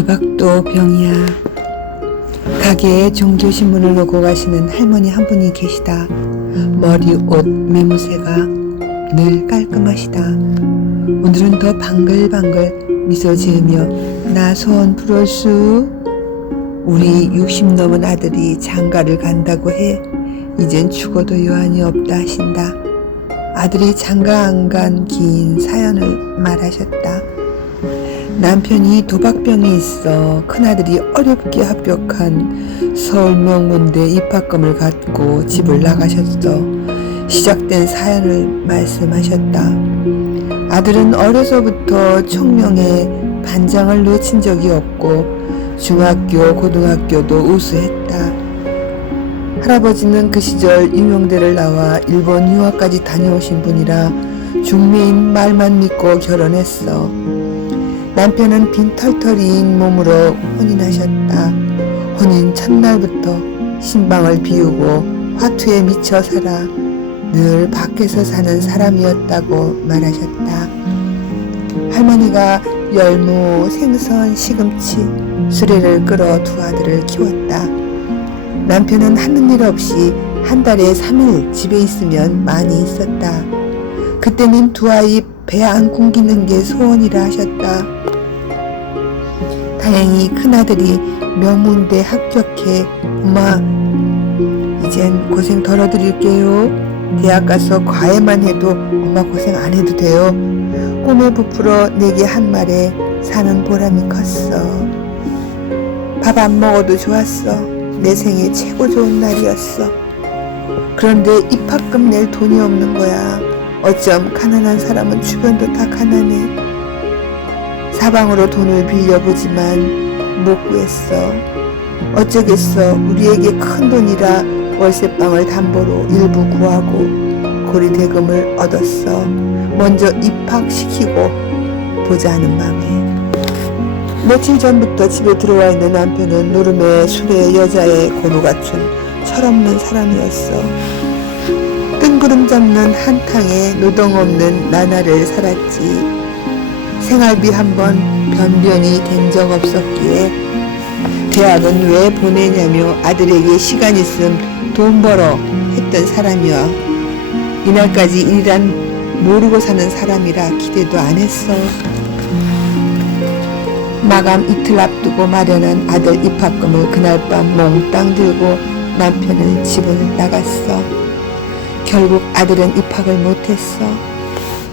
도박도 병이야. 가게에 종교신문을 놓고 가시는 할머니 한 분이 계시다. 머리, 옷, 매무새가 늘 깔끔하시다. 오늘은 더 방글방글 미소 지으며 나 소원 풀어수. 우리 60 넘은 아들이 장가를 간다고 해. 이젠 죽어도 여한이 없다 하신다. 아들이 장가 안 간 긴 사연을 말하셨다. 남편이 도박병에 있어 큰아들이 어렵게 합격한 서울 명문대 입학금을 갖고 집을 나가셨어. 시작된 사연을 말씀하셨다. 아들은 어려서부터 총명에 반장을 놓친 적이 없고 중학교, 고등학교도 우수했다. 할아버지는 그 시절 임용대를 나와 일본 유학까지 다녀오신 분이라 중매인 말만 믿고 결혼했어. 남편은 빈털터리인 몸으로 혼인하셨다. 혼인 첫날부터 신방을 비우고 화투에 미쳐 살아 늘 밖에서 사는 사람이었다고 말하셨다. 할머니가 열무, 생선, 시금치, 수레를 끌어 두 아들을 키웠다. 남편은 하는 일 없이 한 달에 3일 집에 있으면 많이 있었다. 그때는 두 아이 배 안 굶기는 게 소원이라 하셨다. 다행히 큰아들이 명문대 합격해 엄마 이젠 고생 덜어드릴게요. 대학 가서 과외만 해도 엄마 고생 안 해도 돼요. 꿈에 부풀어 내게 한 말에 사는 보람이 컸어. 밥 안 먹어도 좋았어. 내 생애 최고 좋은 날이었어. 그런데 입학금 낼 돈이 없는 거야. 어쩜 가난한 사람은 주변도 다 가난해. 사방으로 돈을 빌려보지만 못 구했어. 어쩌겠어. 우리에게 큰 돈이라 월세방을 담보로 일부 구하고 고리대금을 얻었어. 먼저 입학시키고 보자는 맘에. 며칠 전부터 집에 들어와 있는 남편은 노름에 술에 여자의 고노 갖춘 철없는 사람이었어. 뜬구름 잡는 한탕에 노동 없는 나날을 살았지. 생활비 한 번 변변이 된 적 없었기에 대학은 왜 보내냐며 아들에게 시간 있음 돈 벌어 했던 사람이야. 이날까지 일이란 모르고 사는 사람이라 기대도 안 했어. 마감 이틀 앞두고 마련한 아들 입학금을 그날 밤 몽땅 들고 남편은 집을 나갔어. 결국 아들은 입학을 못했어.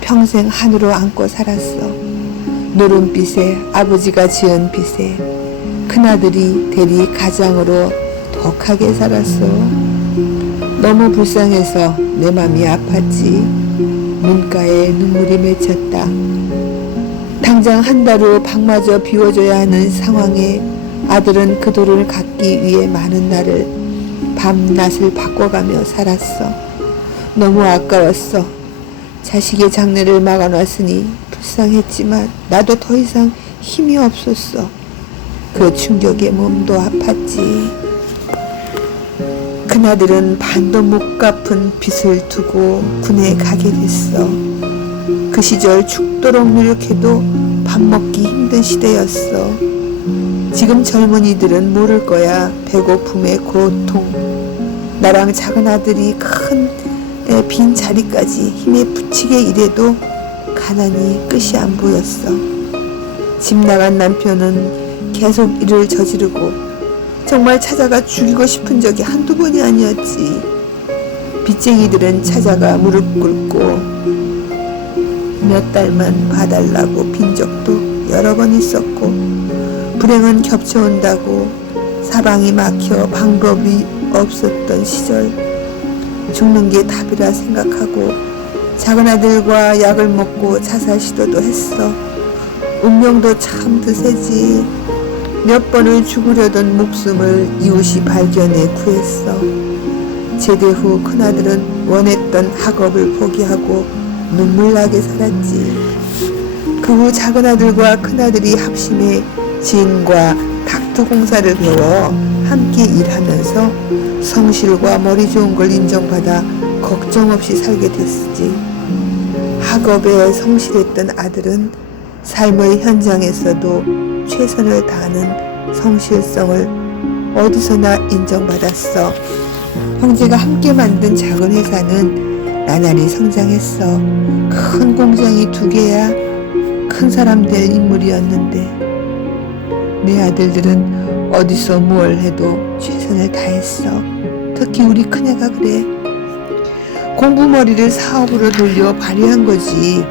평생 한으로 안고 살았어. 노름빚에 아버지가 지은 빚에 큰아들이 대리 가장으로 독하게 살았어. 너무 불쌍해서 내 맘이 아팠지. 눈가에 눈물이 맺혔다. 당장 한 달 후 방마저 비워줘야 하는 상황에 아들은 그 돈을 갚기 위해 많은 날을 밤낮을 바꿔가며 살았어. 너무 아까웠어. 자식의 장래를 막아놨으니 불쌍했지만 나도 더 이상 힘이 없었어. 그 충격에 몸도 아팠지. 큰아들은 반도 못 갚은 빚을 두고 군에 가게 됐어. 그 시절 죽도록 노력해도 밥 먹기 힘든 시대였어. 지금 젊은이들은 모를 거야. 배고픔의 고통. 나랑 작은 아들이 큰 빈 자리까지 힘에 부치게 일해도 가난이 끝이 안 보였어. 집 나간 남편은 계속 일을 저지르고 정말 찾아가 죽이고 싶은 적이 한두 번이 아니었지. 빚쟁이들은 찾아가 무릎 꿇고 몇 달만 봐달라고 빈 적도 여러 번 있었고 불행은 겹쳐온다고 사방이 막혀 방법이 없었던 시절 죽는 게 답이라 생각하고 작은 아들과 약을 먹고 자살 시도도 했어. 운명도 참 드세지. 몇 번을 죽으려던 목숨을 이웃이 발견해 구했어. 제대 후 큰아들은 원했던 학업을 포기하고 눈물나게 살았지. 그 후 작은 아들과 큰아들이 합심해 진과 닥터 공사를 배워 함께 일하면서 성실과 머리 좋은 걸 인정받아 걱정 없이 살게 됐지. 학업에 성실했던 아들은 삶의 현장에서도 최선을 다하는 성실성을 어디서나 인정받았어. 형제가 함께 만든 작은 회사는 나날이 성장했어. 큰 공장이 2개야 큰 사람 될 인물이었는데 내 아들들은 어디서 뭘 해도 최선을 다했어. 특히 우리 큰애가 그래. 공부머리를 사업으로 돌려 발휘한 거지.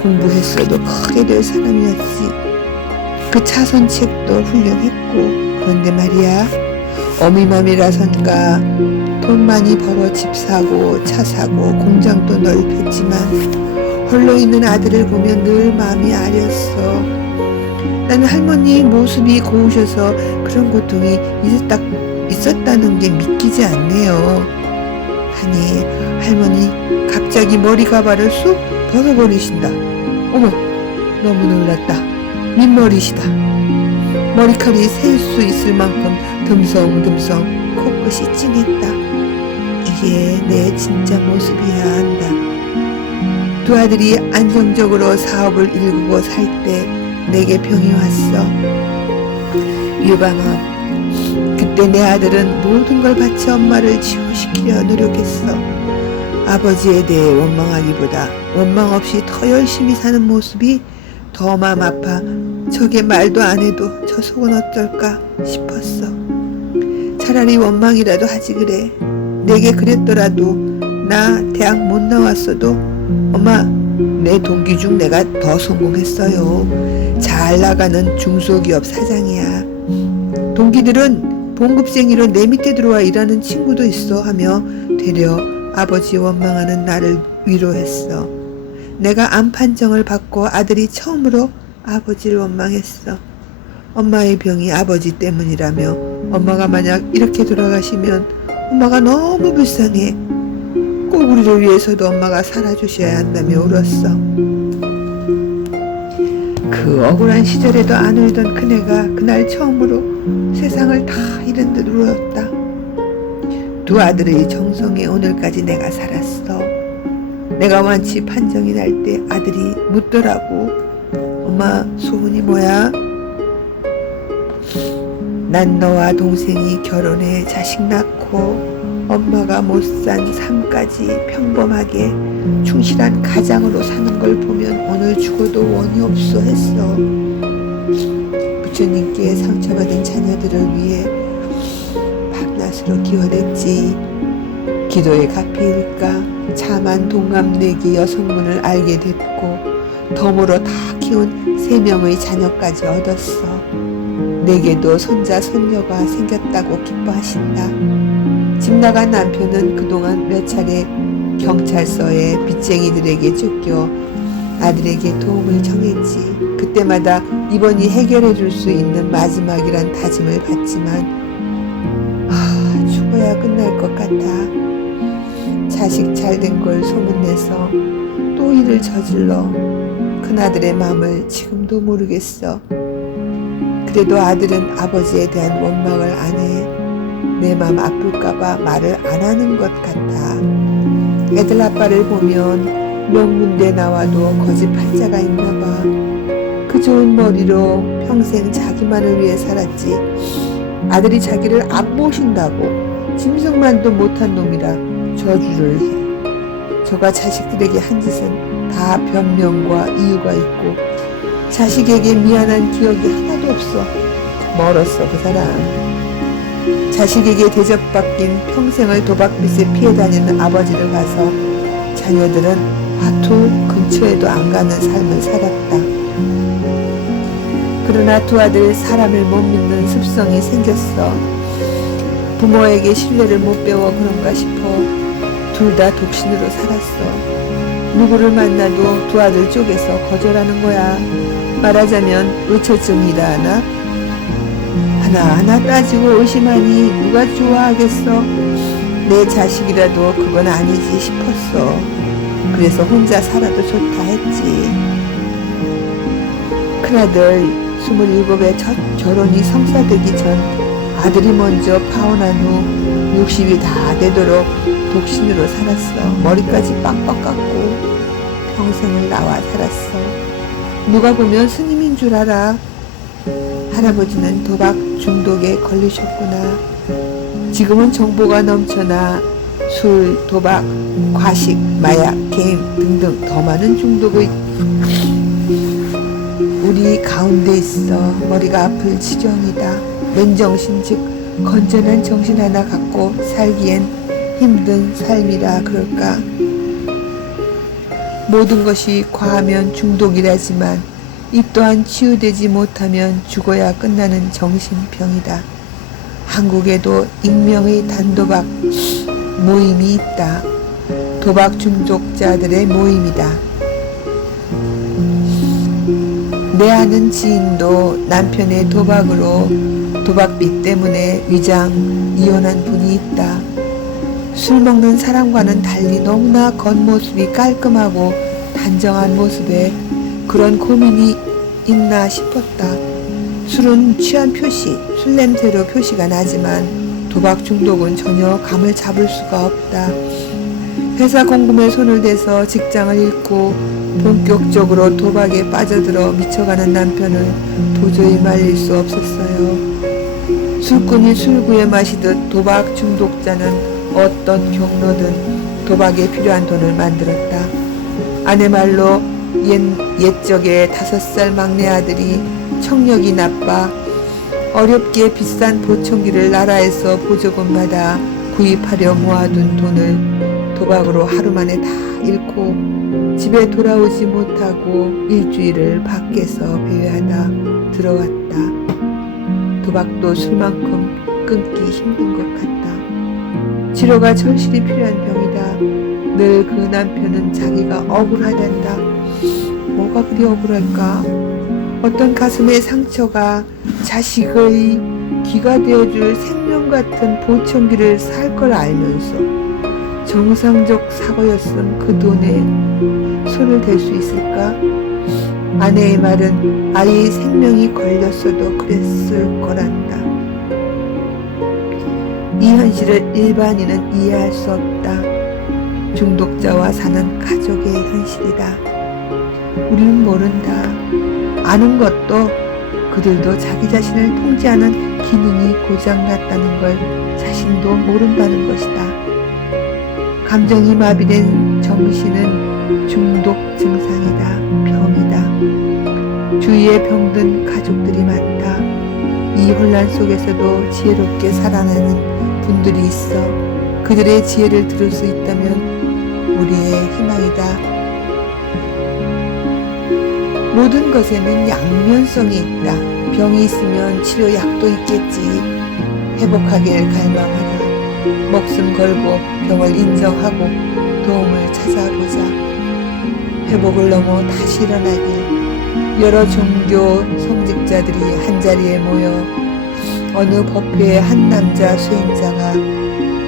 공부했어도 크게 될 사람이었지. 그 차선책도 훌륭했고. 그런데 말이야, 어미맘이라선가 돈 많이 벌어 집 사고 차 사고 공장도 넓혔지만 홀로 있는 아들을 보면 늘 마음이 아렸어. 나는 할머니 모습이 고우셔서 그런 고통이 있었다는 게 믿기지 않네요. 아니, 할머니 갑자기 머리 가발을 쑥 벗어버리신다. 어머, 너무 놀랐다. 민머리시다. 머리칼이 셀 수 있을 만큼 듬성듬성 코끝이 찡했다. 이게 내 진짜 모습이야 한다. 2 아들이 안정적으로 사업을 일구고 살 때 내게 병이 왔어. 유방아, 그때 내 아들은 모든 걸 바치 엄마를 치유시키려 노력했어. 아버지에 대해 원망하기보다 원망 없이 더 열심히 사는 모습이 더 마음 아파 저게 말도 안 해도 저 속은 어떨까 싶었어. 차라리 원망이라도 하지 그래. 내게 그랬더라도 나 대학 못 나왔어도 엄마 내 동기 중 내가 더 성공했어요. 잘 나가는 중소기업 사장이야. 동기들은 봉급쟁이로 내 밑에 들어와 일하는 친구도 있어 하며 되려 아버지 원망하는 나를 위로했어. 내가 암 판정을 받고 아들이 처음으로 아버지를 원망했어. 엄마의 병이 아버지 때문이라며 엄마가 만약 이렇게 돌아가시면 엄마가 너무 불쌍해. 꼭 우리를 위해서도 엄마가 살아주셔야 한다며 울었어. 그 억울한 시절에도 안 울던 그네가 그날 처음으로 세상을 다 잃은 듯 울었다. 2 아들의 정성에 오늘까지 내가 살았어. 내가 완치 판정이 날 때 아들이 묻더라고. 엄마 소문이 뭐야? 난 너와 동생이 결혼해 자식 낳고 엄마가 못 산 삶까지 평범하게 충실한 가장으로 사는 걸 보면 오늘 죽어도 원이 없어 했어. 부처님께 상처받은 자녀들을 위해 밤낮으로 기원했지. 기도의 가피일까? 참한 동갑내기 여성분을 알게 됐고 덤으로 다 키운 3명의 자녀까지 얻었어. 내게도 손자 손녀가 생겼다고 기뻐하신다. 집 나간 남편은 그동안 몇 차례 경찰서에 빚쟁이들에게 쫓겨 아들에게 도움을 청했지. 그때마다 이번이 해결해 줄 수 있는 마지막이란 다짐을 받지만 죽어야 끝날 것 같아. 자식 잘된 걸 소문내서 또 일을 저질러 큰아들의 마음을 지금도 모르겠어. 그래도 아들은 아버지에 대한 원망을 안 해. 내 마음 아플까봐 말을 안 하는 것 같아. 애들 아빠를 보면 명문대 나와도 거짓할 자가 있나봐. 그 좋은 머리로 평생 자기만을 위해 살았지. 아들이 자기를 안 모신다고 짐승만도 못한 놈이라 저주를 해. 저가 자식들에게 한 짓은 다 변명과 이유가 있고 자식에게 미안한 기억이 하나도 없어. 멀었어 그 사람. 자식에게 대접받긴 평생을 도박빚에 피해 다니는 아버지를 봐서 자녀들은 화투 근처에도 안 가는 삶을 살았다. 그러나 2 아들 사람을 못 믿는 습성이 생겼어. 부모에게 신뢰를 못 배워 그런가 싶어 2 다 독신으로 살았어. 누구를 만나도 2 아들 쪽에서 거절하는 거야. 말하자면 의처증이라 하나? 하나하나 따지고 의심하니 누가 좋아하겠어? 내 자식이라도 그건 아니지 싶었어. 그래서 혼자 살아도 좋다 했지. 큰아들 27에 첫 결혼이 성사되기 전 아들이 먼저 파혼한 후 60이 다 되도록 독신으로 살았어. 머리까지 빡빡 깎고 평생을 나와 살았어. 누가 보면 스님인 줄 알아. 할아버지는 도박 중독에 걸리셨구나. 지금은 정보가 넘쳐나 술, 도박, 과식, 마약, 게임 등등 더 많은 중독의 우리 가운데 있어 머리가 아플 지경이다. 맨정신 즉 건전한 정신 하나 갖고 살기엔 힘든 삶이라 그럴까. 모든 것이 과하면 중독이라지만 이 또한 치유되지 못하면 죽어야 끝나는 정신병이다. 한국에도 익명의 단도박 모임이 있다. 도박 중독자들의 모임이다. 내 아는 지인도 남편의 도박으로 도박비 때문에 위장 이혼한 분이 있다. 술 먹는 사람과는 달리 너무나 겉모습이 깔끔하고 단정한 모습에 그런 고민이 있나 싶었다. 술은 취한 표시, 술 냄새로 표시가 나지만 도박 중독은 전혀 감을 잡을 수가 없다. 회사 공금에 손을 대서 직장을 잃고 본격적으로 도박에 빠져들어 미쳐가는 남편을 도저히 말릴 수 없었어요. 술꾼이 술구에 마시듯 도박 중독자는 어떤 경로든 도박에 필요한 돈을 만들었다. 아내 말로 옛적에 5살 막내 아들이 청력이 나빠 어렵게 비싼 보청기를 나라에서 보조금 받아 구입하려 모아둔 돈을 도박으로 하루 만에 다 잃고 집에 돌아오지 못하고 일주일을 밖에서 배회하다 들어왔다. 도박도 술만큼 끊기 힘든 것 같다. 치료가 절실히 필요한 병이다. 늘 그 남편은 자기가 억울하단다. 뭐가 그리 억울할까? 어떤 가슴의 상처가 자식의 기가 되어줄 생명 같은 보청기를 살 걸 알면서 정상적 사고였음 그 돈에 손을 댈 수 있을까? 아내의 말은 아이의 생명이 걸렸어도 그랬을 거란다. 이 현실을 일반인은 이해할 수 없다. 중독자와 사는 가족의 현실이다. 우리는 모른다. 아는 것도 그들도 자기 자신을 통제하는 기능이 고장났다는 걸 자신도 모른다는 것이다. 감정이 마비된 정신은 중독 증상이다. 병이다. 주위에 병든 가족들이 많다. 이 혼란 속에서도 지혜롭게 살아내는 분들이 있어. 그들의 지혜를 들을 수 있다면 우리의 희망이다. 모든 것에는 양면성이 있다. 병이 있으면 치료약도 있겠지. 회복하길 갈망하라. 목숨 걸고 병을 인정하고 도움을 찾아보자. 회복을 넘어 다시 일어나길. 여러 종교 성직자들이 한자리에 모여 어느 법회의 한 남자 수행자가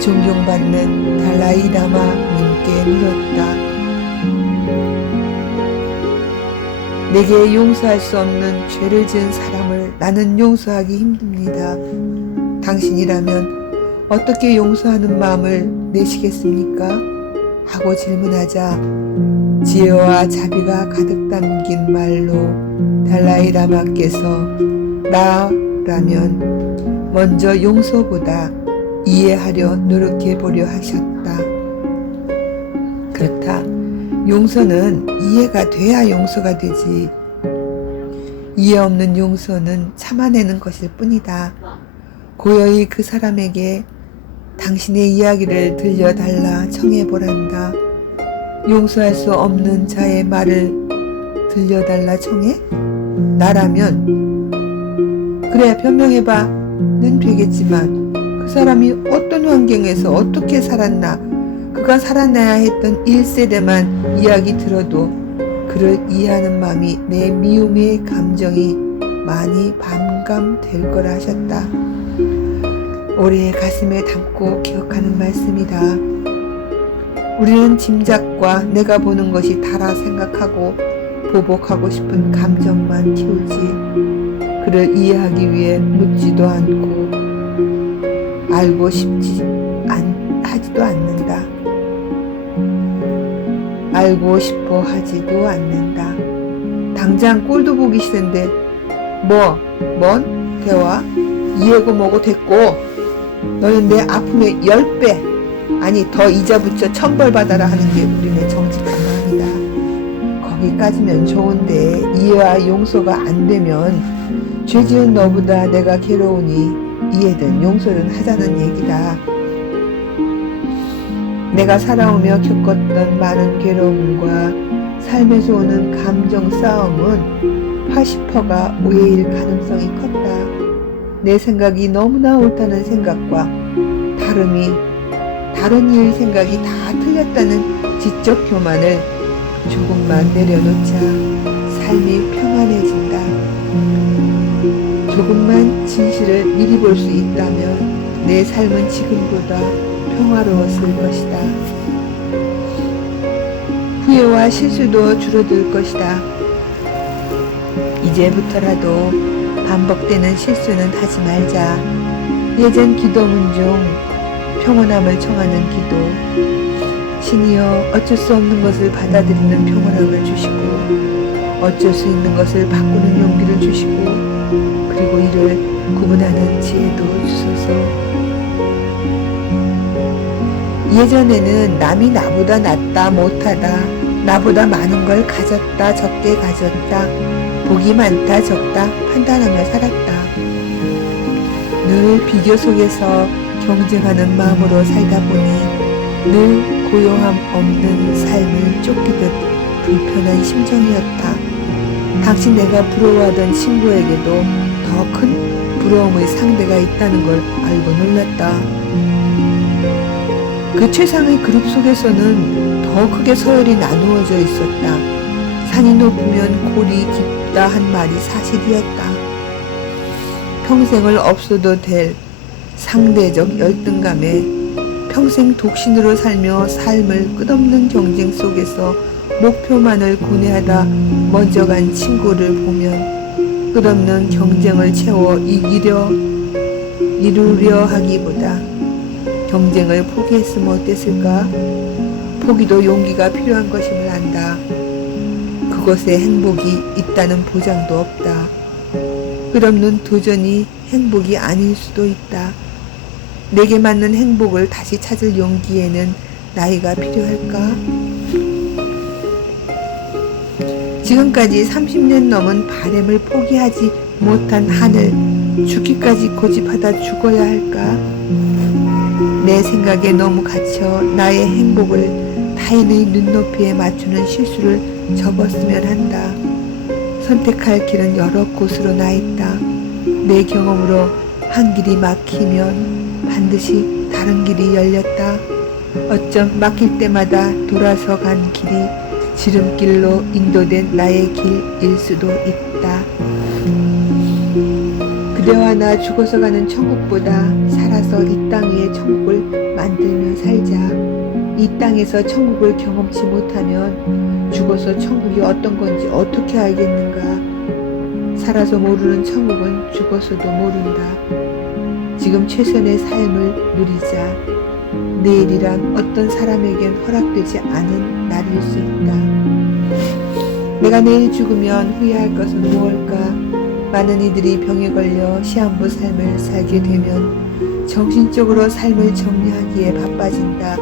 존경받는 달라이 라마님께 물었다. 내게 용서할 수 없는 죄를 지은 사람을 나는 용서하기 힘듭니다. 당신이라면 어떻게 용서하는 마음을 내시겠습니까? 하고 질문하자 지혜와 자비가 가득 담긴 말로 달라이 라마께서 나라면 먼저 용서보다 이해하려 노력해보려 하셨다. 그렇다. 용서는 이해가 돼야 용서가 되지. 이해 없는 용서는 참아내는 것일 뿐이다. 고요히 그 사람에게 당신의 이야기를 들려달라 청해보란다. 용서할 수 없는 자의 말을 들려달라 청해? 나라면 그래 변명해봐는 되겠지만 그 사람이 어떤 환경에서 어떻게 살았나 그가 살아나야 했던 1세대만 이야기 들어도 그를 이해하는 마음이 내 미움의 감정이 많이 반감될 거라 하셨다. 오래 가슴에 담고 기억하는 말씀이다. 우리는 짐작과 내가 보는 것이 다라 생각하고 보복하고 싶은 감정만 키우지 그를 이해하기 위해 묻지도 않고 알고 싶지 하지도 않는다. 알고 싶어 하지도 않는다. 당장 꼴도 보기 싫은데 뭔 대화? 이해고 뭐고 됐고, 너는 내 아픔의 10배, 아니 더 이자 붙여 천벌받아라 하는 게 우리네 정직한 마음이다. 거기까지면 좋은데 이해와 용서가 안 되면 죄 지은 너보다 내가 괴로우니 이해든 용서든 하자는 얘기다. 내가 살아오며 겪었던 많은 괴로움과 삶에서 오는 감정 싸움은 80%가 오해일 가능성이 컸다. 내 생각이 너무나 옳다는 생각과 다른 이의 생각이 다 틀렸다는 지적 교만을 조금만 내려놓자 삶이 평안해진다. 조금만 진실을 미리 볼 수 있다면 내 삶은 지금보다 평화로웠을 것이다. 후회와 실수도 줄어들 것이다. 이제부터라도 반복되는 실수는 하지 말자. 예전 기도문 중 평온함을 청하는 기도. 신이여 어쩔 수 없는 것을 받아들이는 평온함을 주시고 어쩔 수 있는 것을 바꾸는 용기를 주시고 그리고 이를 구분하는 지혜도 주소서. 예전에는 남이 나보다 낫다 못하다, 나보다 많은 걸 가졌다 적게 가졌다, 복이 많다 적다 판단하며 살았다. 늘 비교 속에서 경쟁하는 마음으로 살다 보니 늘 고요함 없는 삶을 쫓기듯 불편한 심정이었다. 당시 내가 부러워하던 친구에게도 더 큰 부러움의 상대가 있다는 걸 알고 놀랐다. 그 최상의 그룹 속에서는 더 크게 서열이 나누어져 있었다. 산이 높으면 골이 깊다 한 말이 사실이었다. 평생을 없어도 될 상대적 열등감에 평생 독신으로 살며 삶을 끝없는 경쟁 속에서 목표만을 고뇌하다 먼저 간 친구를 보면 끝없는 경쟁을 채워 이루려 하기보다 경쟁을 포기했으면 어땠을까? 포기도 용기가 필요한 것임을 안다. 그것에 행복이 있다는 보장도 없다. 끝없는 도전이 행복이 아닐 수도 있다. 내게 맞는 행복을 다시 찾을 용기에는 나이가 필요할까? 지금까지 30년 넘은 바램을 포기하지 못한 한을 죽기까지 고집하다 죽어야 할까? 내 생각에 너무 갇혀 나의 행복을 타인의 눈높이에 맞추는 실수를 접었으면 한다. 선택할 길은 여러 곳으로 나 있다. 내 경험으로 한 길이 막히면 반드시 다른 길이 열렸다. 어쩜 막힐 때마다 돌아서 간 길이 지름길로 인도된 나의 길일 수도 있다. 그대와 나 죽어서 가는 천국보다 살아서 이 땅 위에 천국을 만들며 살자. 이 땅에서 천국을 경험치 못하면 죽어서 천국이 어떤 건지 어떻게 알겠는가. 살아서 모르는 천국은 죽어서도 모른다. 지금 최선의 삶을 누리자. 내일이란 어떤 사람에겐 허락되지 않은 날일 수 있다. 내가 내일 죽으면 후회할 것은 무엇일까? 많은 이들이 병에 걸려 시한부 삶을 살게 되면 정신적으로 삶을 정리하기에 바빠진다.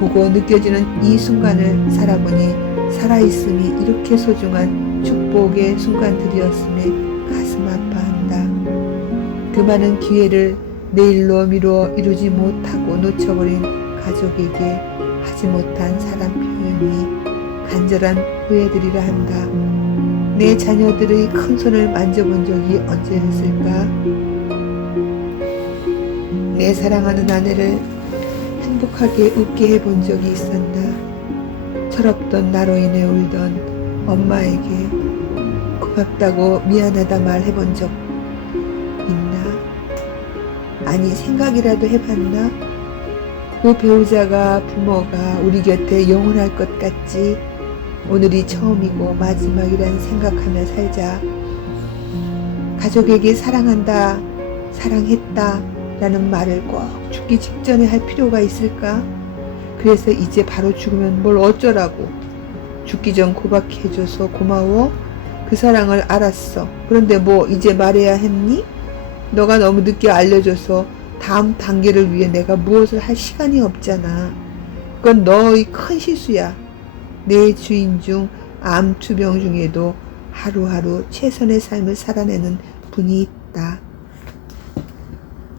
보고 느껴지는 이 순간을 살아보니 살아있음이 이렇게 소중한 축복의 순간들이었음에 가슴 아파한다. 그 많은 기회를 내일로 미루어 이루지 못하고 놓쳐버린 가족에게 하지 못한 사랑 표현이 간절한 후회들이라 한다. 내 자녀들의 큰 손을 만져본 적이 언제였을까? 내 사랑하는 아내를 행복하게 웃게 해본 적이 있었나? 철없던 나로 인해 울던 엄마에게 고맙다고 미안하다 말해본 적 있나? 아니 생각이라도 해봤나? 그 배우자가 부모가 우리 곁에 영원할 것 같지? 오늘이 처음이고 마지막이란 생각하며 살자. 가족에게 사랑한다, 사랑했다 라는 말을 꼭 죽기 직전에 할 필요가 있을까? 그래서 이제 바로 죽으면 뭘 어쩌라고? 죽기 전 고백해줘서 고마워? 그 사랑을 알았어. 그런데 뭐 이제 말해야 했니? 너가 너무 늦게 알려줘서 다음 단계를 위해 내가 무엇을 할 시간이 없잖아. 그건 너의 큰 실수야. 내 주인 중 암 투병 중에도 하루하루 최선의 삶을 살아내는 분이 있다.